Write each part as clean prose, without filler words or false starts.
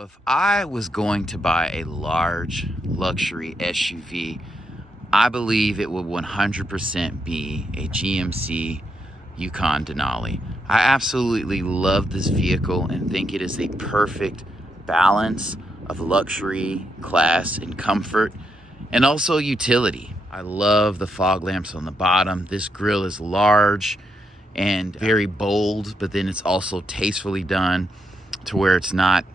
So if I was going to buy a large luxury SUV, I believe it would 100% be a GMC Yukon Denali. I absolutely love this vehicle and think it is a perfect balance of luxury, class, and comfort, and also utility. I love the fog lamps on the bottom. This grille is large and very bold, but then it's also tastefully done to where it's not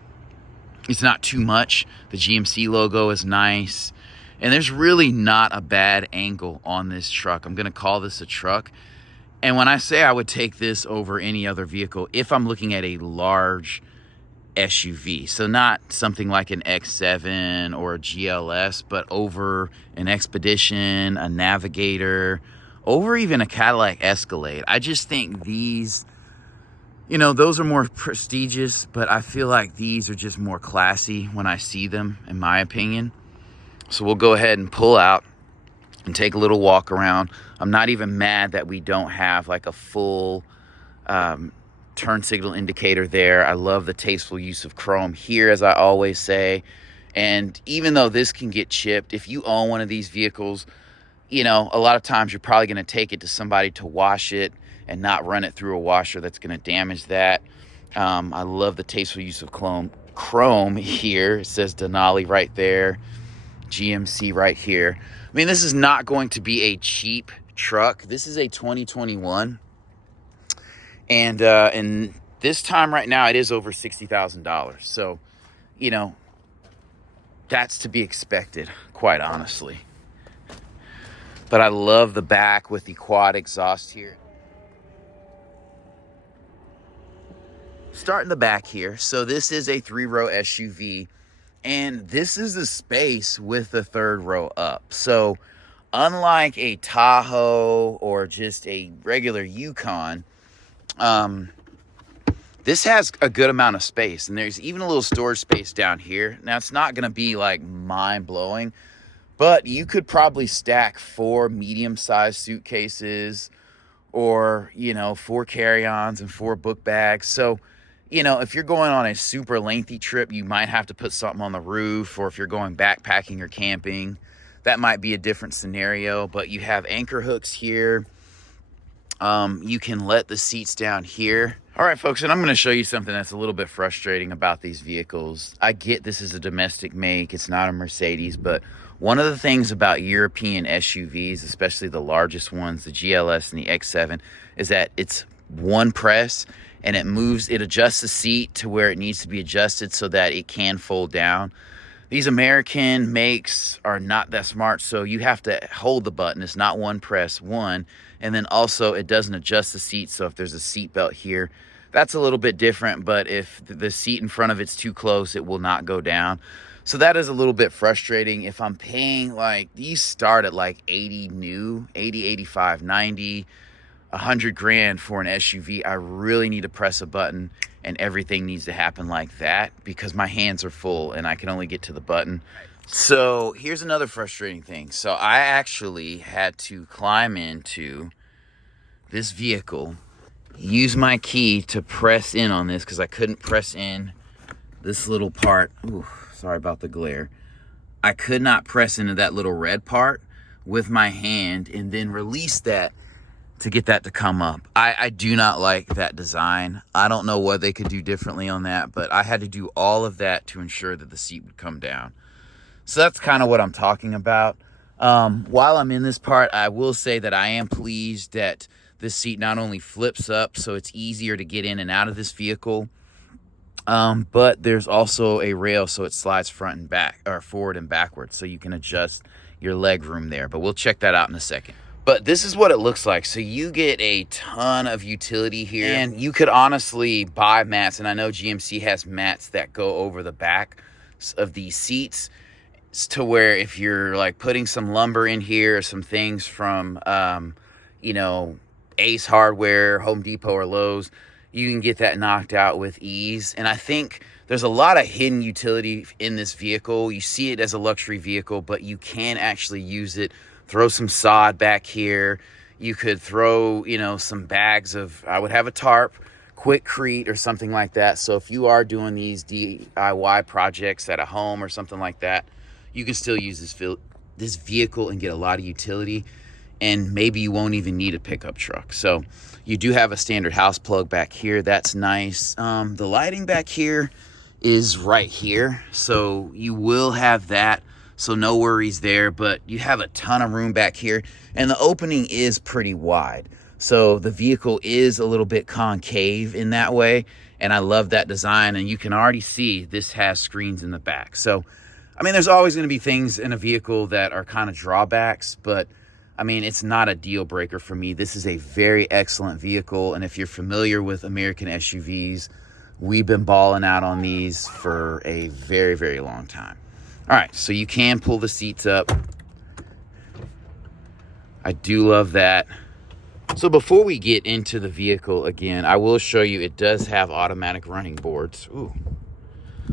too much. The GMC logo is nice, and there's really not a bad angle on this truck. I'm gonna call this a truck. And when I say I would take this over any other vehicle, if I'm looking at a large SUV, so not something like an X7 or a GLS, but over an Expedition, a Navigator, over even a Cadillac Escalade. I just think these, you know, those are more prestigious, but I feel like these are just more classy when I see them, in my opinion. So we'll go ahead and pull out and take a little walk around. I'm not even mad that we don't have like a full turn signal indicator there. I love the tasteful use of chrome here, as I always say. And even though this can get chipped, if you own one of these vehicles, you know, a lot of times you're probably going to take it to somebody to wash it and not run it through a washer that's going to damage that. I love the tasteful use of chrome here. It says Denali right there, GMC right here. I mean, this is not going to be a cheap truck. This is a 2021, and this time right now it is over $60,000. So, you know, that's to be expected, quite honestly. But I love the back with the quad exhaust here. Starting the back here. So this is a 3-row SUV, and this is the space with the 3rd row up. So unlike a Tahoe or just a regular Yukon, this has a good amount of space, and there's even a little storage space down here. Now, it's not going to be like mind-blowing, but you could probably stack 4 medium-sized suitcases, or, you know, 4 carry-ons and 4 book bags. So, you know, if you're going on a super lengthy trip, you might have to put something on the roof, or if you're going backpacking or camping, that might be a different scenario. But you have anchor hooks here. You can let the seats down here. All right, folks, and I'm going to show you something that's a little bit frustrating about these vehicles. I get this is a domestic make, it's not a Mercedes, but one of the things about European SUVs, especially the largest ones, the GLS and the X7, is that it's one press, and it adjusts the seat to where it needs to be adjusted so that it can fold down. These American makes are not that smart, so you have to hold the button. It's not one press, one. And then also it doesn't adjust the seat, so if there's a seat belt here, that's a little bit different, but if the seat in front of it's too close, it will not go down. So that is a little bit frustrating. If I'm paying, like, these start at like 80 new, 80, 85, 90, 100 grand for an SUV, I really need to press a button and everything needs to happen like that because my hands are full and I can only get to the button. So here's another frustrating thing. So I actually had to climb into this vehicle, use my key to press in on this because I couldn't press in this little part. Ooh, sorry about the glare. I could not press into that little red part with my hand and then release that to get that to come up. I do not like that design. I don't know what they could do differently on that, but I had to do all of that to ensure that the seat would come down. So that's kind of what I'm talking about. While I'm in this part, I will say that I am pleased that this seat not only flips up so it's easier to get in and out of this vehicle, but there's also a rail so it slides front and back, or forward and backwards, so you can adjust your leg room there. But we'll check that out in a second. But this is what it looks like. So you get a ton of utility here, and you could honestly buy mats, and I know GMC has mats that go over the back of these seats to where if you're like putting some lumber in here or some things from, you know, Ace Hardware, Home Depot, or Lowe's, you can get that knocked out with ease. And I think there's a lot of hidden utility in this vehicle. You see it as a luxury vehicle, but you can actually use it. Throw some sod back here. You could throw, you know, some bags of, I would have a tarp, quickcrete or something like that. So if you are doing these DIY projects at a home or something like that, you can still use this vehicle and get a lot of utility, and maybe you won't even need a pickup truck. So you do have a standard house plug back here. That's nice. The lighting back here is right here, so you will have that, so no worries there. But you have a ton of room back here, and the opening is pretty wide, so the vehicle is a little bit concave in that way, and I love that design. And you can already see this has screens in the back. So I mean, there's always going to be things in a vehicle that are kind of drawbacks, but I mean, it's not a deal breaker for me. This is a very excellent vehicle, and if you're familiar with American SUVs, we've been balling out on these for a very, very long time. All right, so you can pull the seats up. I do love that. So before we get into the vehicle again, I will show you it does have automatic running boards. Ooh.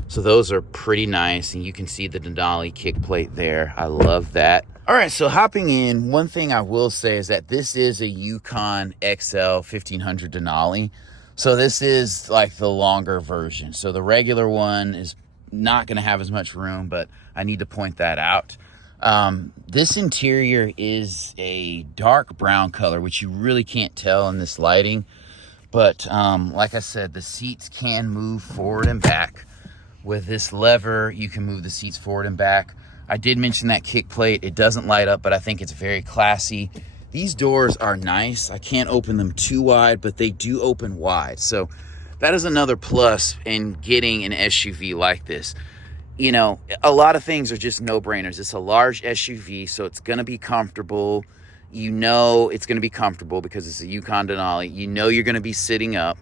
So those are pretty nice, and you can see the Denali kick plate there. I love that. All right, so hopping in, one thing I will say is that this is a Yukon XL 1500 Denali. So this is like the longer version. So the regular one is not going to have as much room, but I need to point that out. This interior is a dark brown color, which you really can't tell in this lighting. But like I said, the seats can move forward and back. With this lever, you can move the seats forward and back. I did mention that kick plate. It doesn't light up, but I think it's very classy. These doors are nice. I can't open them too wide, but they do open wide. So that is another plus in getting an SUV like this. You know, a lot of things are just no-brainers. It's a large SUV, so it's going to be comfortable. You know it's going to be comfortable because it's a Yukon Denali. You know you're going to be sitting up,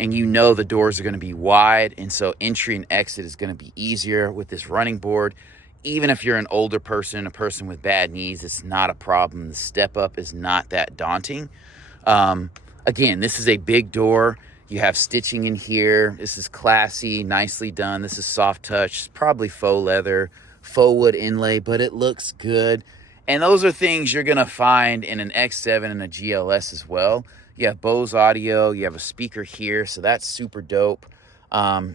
and you know the doors are going to be wide, and so entry and exit is going to be easier with this running board. Even if you're an older person, a person with bad knees, it's not a problem. The step up is not that daunting. Again, this is a big door. You have stitching in here. This is classy, nicely done. This is soft touch, probably faux leather, faux wood inlay, but it looks good. And those are things you're going to find in an X7 and a GLS as well. You have Bose audio. You have a speaker here, so that's super dope.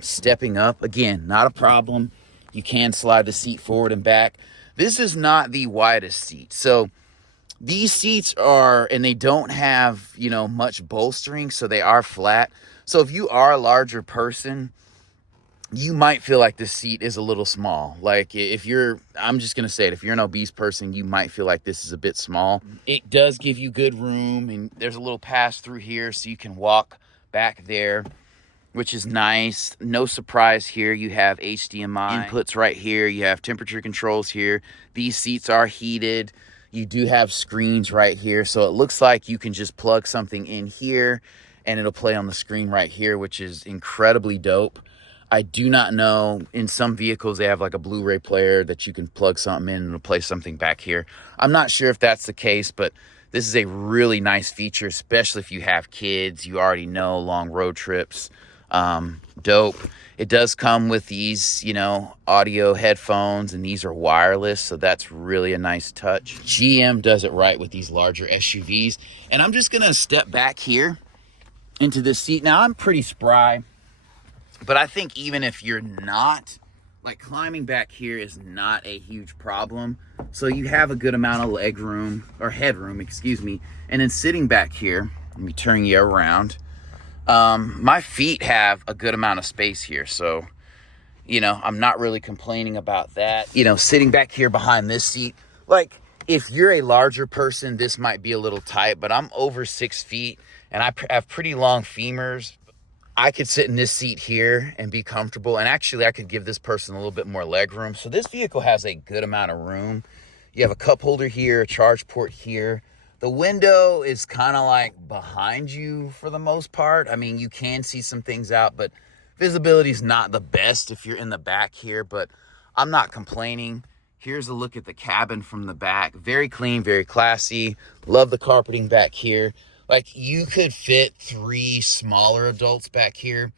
Stepping up, again, not a problem. You can slide the seat forward and back. This is not the widest seat. So these seats are, and they don't have, you know, much bolstering, so they are flat. So if you are a larger person, you might feel like this seat is a little small. Like if you're, I'm just going to say it, if you're an obese person, you might feel like this is a bit small. It does give you good room, and there's a little pass through here so you can walk back there, which is nice. No surprise here. You have HDMI inputs right here. You have temperature controls here. These seats are heated. You do have screens right here. So it looks like you can just plug something in here and it'll play on the screen right here, which is incredibly dope. I do not know, in some vehicles they have like a Blu-ray player that you can plug something in and it'll play something back here. I'm not sure if that's the case, but this is a really nice feature, especially if you have kids. You already know, long road trips. Dope. It does come with these, you know, audio headphones, and these are wireless, so that's really a nice touch. GM does it right with these larger SUVs. And I'm just gonna step back here into this seat. Now, I'm pretty spry, but I think even if you're not, like, climbing back here is not a huge problem. So you have a good amount of leg room, or headroom, excuse me. And then sitting back here, let me turn you around. My feet have a good amount of space here, so, you know, I'm not really complaining about that. You know, sitting back here behind this seat, like, if you're a larger person, this might be a little tight, but I'm over 6 feet, and I have pretty long femurs. I could sit in this seat here and be comfortable, and actually I could give this person a little bit more leg room. So this vehicle has a good amount of room. You have a cup holder here, a charge port here. The window is kind of like behind you for the most part. I mean, you can see some things out, but visibility is not the best if you're in the back here, but I'm not complaining. Here's a look at the cabin from the back. Very clean, very classy. Love the carpeting back here. Like, you could fit 3 smaller adults back here.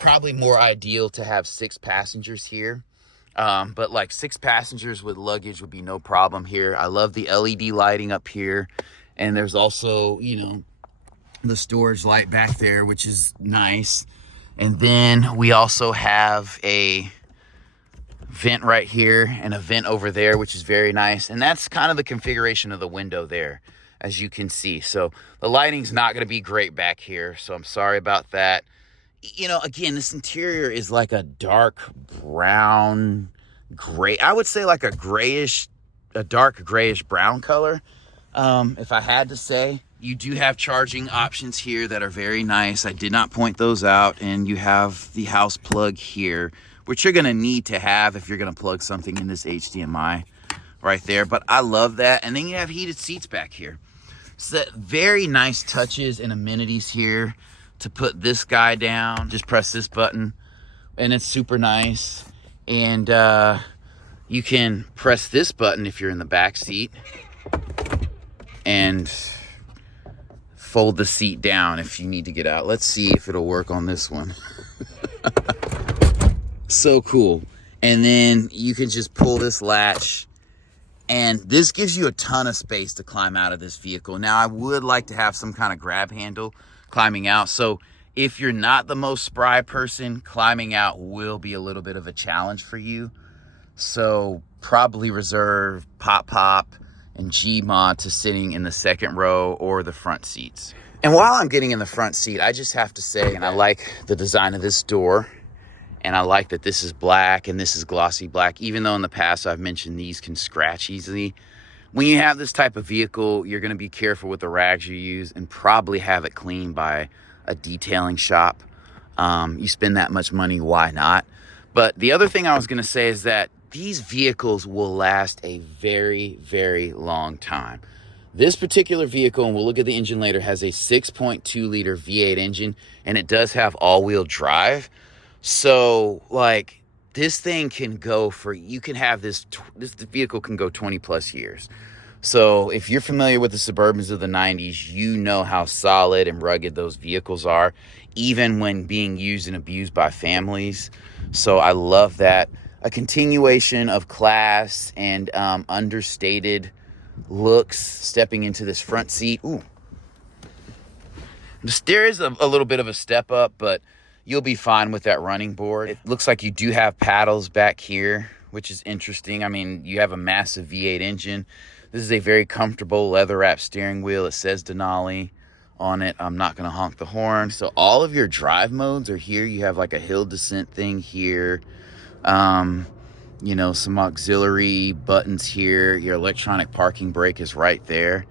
Probably more ideal to have 6 passengers here. But like 6 passengers with luggage would be no problem here. I love the LED lighting up here. And there's also, you know, the storage light back there, which is nice. And then we also have a vent right here and a vent over there, which is very nice. And that's kind of the configuration of the window there, as you can see. So the lighting's not going to be great back here, so I'm sorry about that. You know, again, this interior is like a dark brown gray. I would say like a dark grayish brown color, if I had to say. You do have charging options here that are very nice. I did not point those out. And you have the house plug here, which you're gonna need to have if you're gonna plug something in this HDMI right there. But I love that. And then you have heated seats back here. So very nice touches and amenities here to put this guy down. Just press this button and it's super nice. And you can press this button if you're in the back seat and fold the seat down if you need to get out. Let's see if it'll work on this one. So cool. And then you can just pull this latch, and this gives you a ton of space to climb out of this vehicle. Now, I would like to have some kind of grab handle climbing out. So if you're not the most spry person, climbing out will be a little bit of a challenge for you. So probably reserve Pop and Gmod to sitting in the second row or the front seats. And while I'm getting in the front seat, I just have to say, and I like the design of this door, and I like that this is black and this is glossy black, even though in the past I've mentioned these can scratch easily. When you have this type of vehicle, you're going to be careful with the rags you use and probably have it cleaned by a detailing shop. You spend that much money, why not? But the other thing I was going to say is that these vehicles will last a very, very long time. This particular vehicle, and we'll look at the engine later, has a 6.2 liter V8 engine, and it does have all-wheel drive. So, like, this thing can go for, you can have this vehicle can go 20 plus years. So if you're familiar with the Suburbans of the 90s, you know how solid and rugged those vehicles are, even when being used and abused by families. So I love that. A continuation of class and understated looks stepping into this front seat. Ooh. There is a little bit of a step up, but you'll be fine with that running board. It looks like you do have paddles back here, which is interesting. I mean, you have a massive V8 engine. This is a very comfortable leather-wrapped steering wheel. It says Denali on it. I'm not going to honk the horn. So all of your drive modes are here. You have like a hill descent thing here. You know, some auxiliary buttons here. Your electronic parking brake is right there.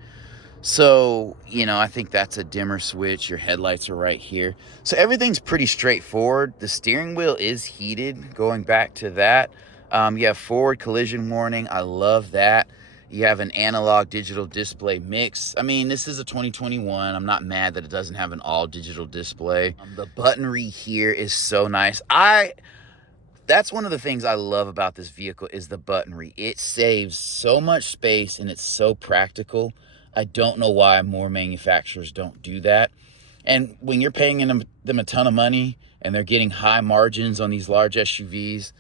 So, you know, I think that's a dimmer switch. Your headlights are right here. So everything's pretty straightforward. The steering wheel is heated, going back to that. You have forward collision warning. I love that. You have an analog digital display mix. I mean, this is a 2021. I'm not mad that it doesn't have an all digital display. The buttonry here is so nice. That's one of the things I love about this vehicle is the buttonry. It saves so much space and it's so practical. I don't know why more manufacturers don't do that. And when you're paying them a ton of money and they're getting high margins on these large SUVs,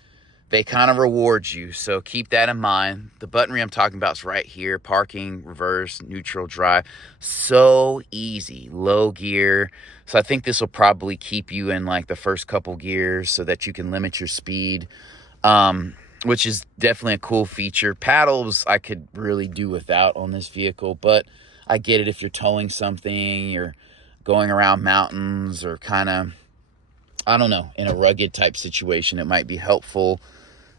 they kind of reward you. So keep that in mind. The buttonry I'm talking about is right here. Parking, reverse, neutral, drive. So easy. Low gear. So I think this will probably keep you in like the first couple gears so that you can limit your speed, which is definitely a cool feature. Paddles I could really do without on this vehicle, but I get it if you're towing something, you're going around mountains, or kind of, I don't know, in a rugged type situation, it might be helpful.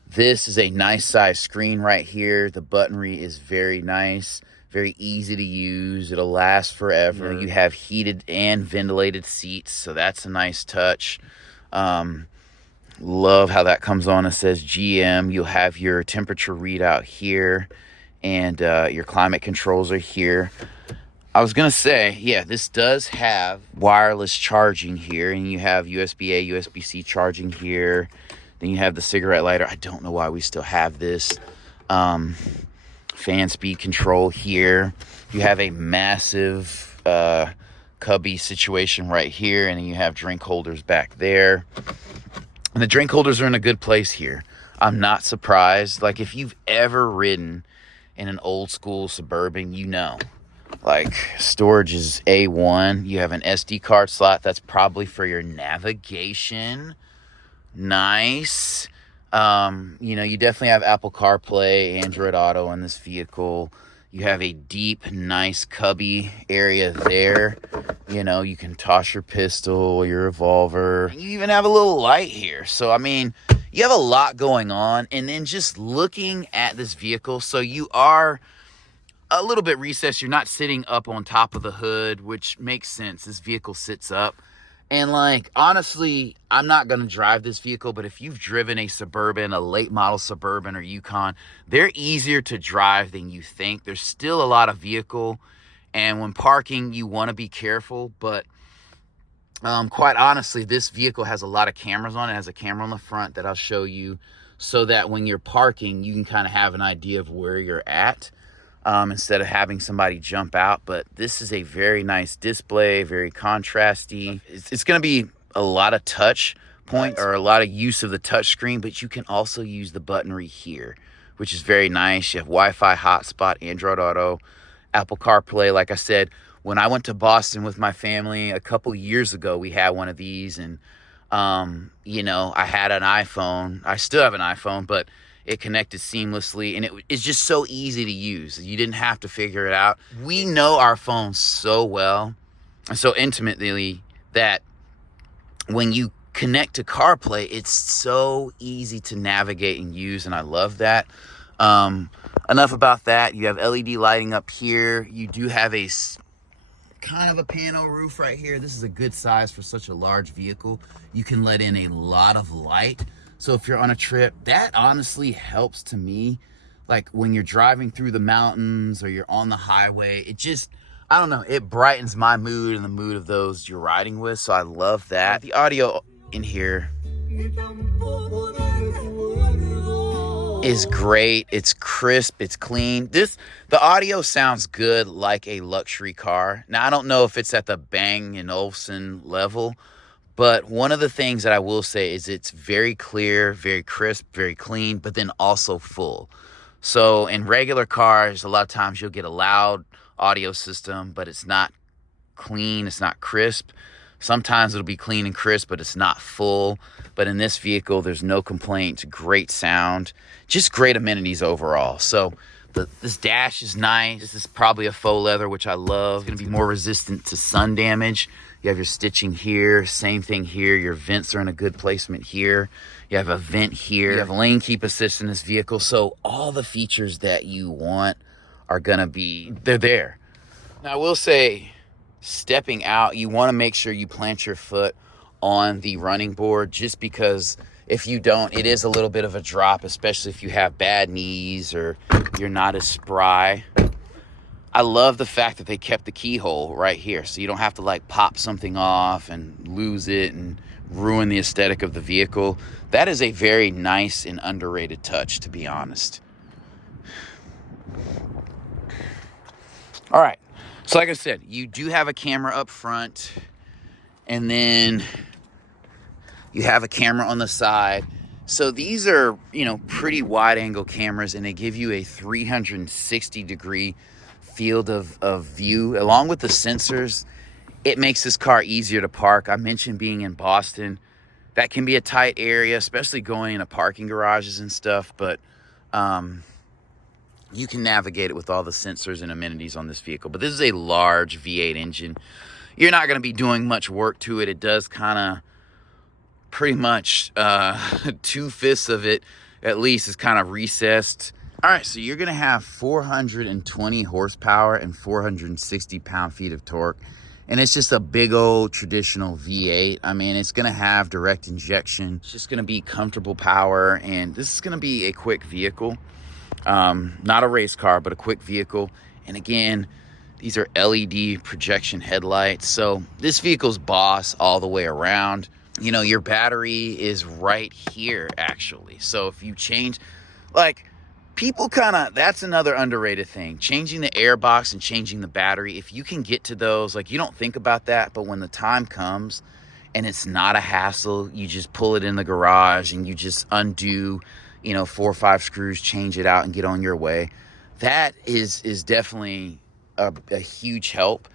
This is a nice size screen right here. The buttonry is very nice, very easy to use. It'll last forever. You have heated and ventilated seats, so that's a nice touch. Love how that comes on. It says GM. You'll have your temperature readout here, and your climate controls are here. I was going to say, yeah, this does have wireless charging here, and you have USB-A, USB-C charging here. Then you have the cigarette lighter. I don't know why we still have this. Fan speed control here. You have a massive cubby situation right here, and then you have drink holders back there. And the drink holders are in a good place here. I'm not surprised. Like, if you've ever ridden in an old school Suburban, you know. Like, storage is A1. You have an SD card slot. That's probably for your navigation. Nice. You know, you definitely have Apple CarPlay, Android Auto in this vehicle. You have a deep, nice cubby area there. You know, you can toss your pistol, your revolver. You even have a little light here. So, I mean, you have a lot going on. And then just looking at this vehicle, so you are a little bit recessed. You're not sitting up on top of the hood, which makes sense. This vehicle sits up. And like, honestly, I'm not going to drive this vehicle, but if you've driven a Suburban, a late model Suburban or Yukon, they're easier to drive than you think. There's still a lot of vehicle, and when parking, you want to be careful, but quite honestly, this vehicle has a lot of cameras on it. It has a camera on the front that I'll show you, so that when you're parking, you can kind of have an idea of where you're at. Instead of having somebody jump out. But this is a very nice display, very contrasty. It's going to be a lot of touch points or a lot of use of the touch screen, but you can also use the buttonry here, which is very nice. You have Wi-Fi hotspot, Android Auto, Apple CarPlay. Like I said, when I went to Boston with my family a couple years ago, we had one of these, and you know, I had an iPhone. I still have an iPhone, but it connected seamlessly, and it's just so easy to use. You didn't have to figure it out. We know our phones so well and so intimately that when you connect to CarPlay, it's so easy to navigate and use, and I love that. Enough about that. You have LED lighting up here. You do have a kind of a pano roof right here. This is a good size for such a large vehicle. You can let in a lot of light. So if you're on a trip, that honestly helps to me. Like when you're driving through the mountains or you're on the highway, it just, I don't know, it brightens my mood and the mood of those you're riding with. So I love that. The audio in here is great. It's crisp, it's clean. The audio sounds good like a luxury car. Now, I don't know if it's at the Bang & Olufsen level, but one of the things that I will say is it's very clear, very crisp, very clean, but then also full. So in regular cars, a lot of times you'll get a loud audio system, but it's not clean, it's not crisp. Sometimes it'll be clean and crisp, but it's not full. But in this vehicle, there's no complaints, great sound, just great amenities overall. So this dash is nice. This is probably a faux leather, which I love. It's gonna be more resistant to sun damage. You have your stitching here, same thing here. Your vents are in a good placement here. You have a vent here. You have lane keep assist in this vehicle. So all the features that you want are gonna be, they're there. Now I will say, stepping out, you wanna make sure you plant your foot on the running board, just because if you don't, it is a little bit of a drop, especially if you have bad knees or you're not as spry. I love the fact that they kept the keyhole right here, so you don't have to like pop something off and lose it and ruin the aesthetic of the vehicle. That is a very nice and underrated touch, to be honest. All right, so like I said, you do have a camera up front, and then you have a camera on the side. So these are, you know, pretty wide angle cameras, and they give you a 360 degree field of view. Along with the sensors, it makes this car easier to park. I mentioned being in Boston. That can be a tight area, especially going into parking garages and stuff, but you can navigate it with all the sensors and amenities on this vehicle. But this is a large V8 engine. You're not going to be doing much work to it. It does kind of pretty much 2/5 of it at least is kind of recessed. All right, so you're gonna have 420 horsepower and 460 pound-feet of torque, and it's just a big old traditional V8. I mean, it's gonna have direct injection. It's just gonna be comfortable power, and this is gonna be a quick vehicle. Not a race car, but a quick vehicle. And again, these are LED projection headlights, so this vehicle's boss all the way around. You know, your battery is right here, actually. So if you change, like, people kind of, that's another underrated thing. Changing the air box and changing the battery, if you can get to those, like, you don't think about that, but when the time comes and it's not a hassle, you just pull it in the garage and you just undo, you know, 4 or 5 screws, change it out and get on your way. That is definitely a huge help.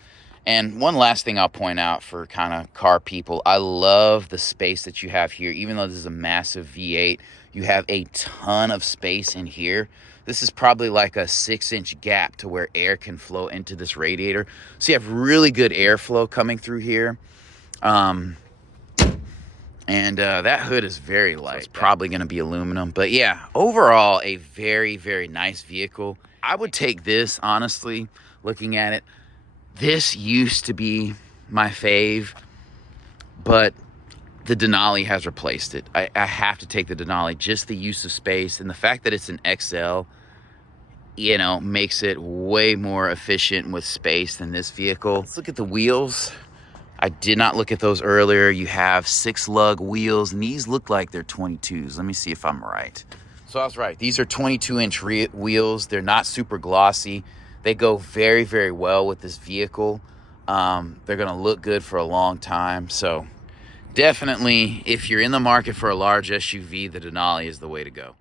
And one last thing I'll point out for kind of car people, I love the space that you have here. Even though this is a massive V8, you have a ton of space in here. This is probably like a 6-inch gap to where air can flow into this radiator. So you have really good airflow coming through here. That hood is very light. So it's probably going to be aluminum. But yeah, overall, a very, very nice vehicle. I would take this, honestly, looking at it. This used to be my fave, but the Denali has replaced it. I have to take the Denali. Just the use of space and the fact that it's an XL, you know, makes it way more efficient with space than this vehicle. Let's look at the wheels. I did not look at those earlier. You have 6-lug wheels, and these look like they're 22s. Let me see if I'm right. So I was right. These are 22-inch wheels. They're not super glossy. They go very, very well with this vehicle. They're going to look good for a long time. So definitely, if you're in the market for a large SUV, the Denali is the way to go.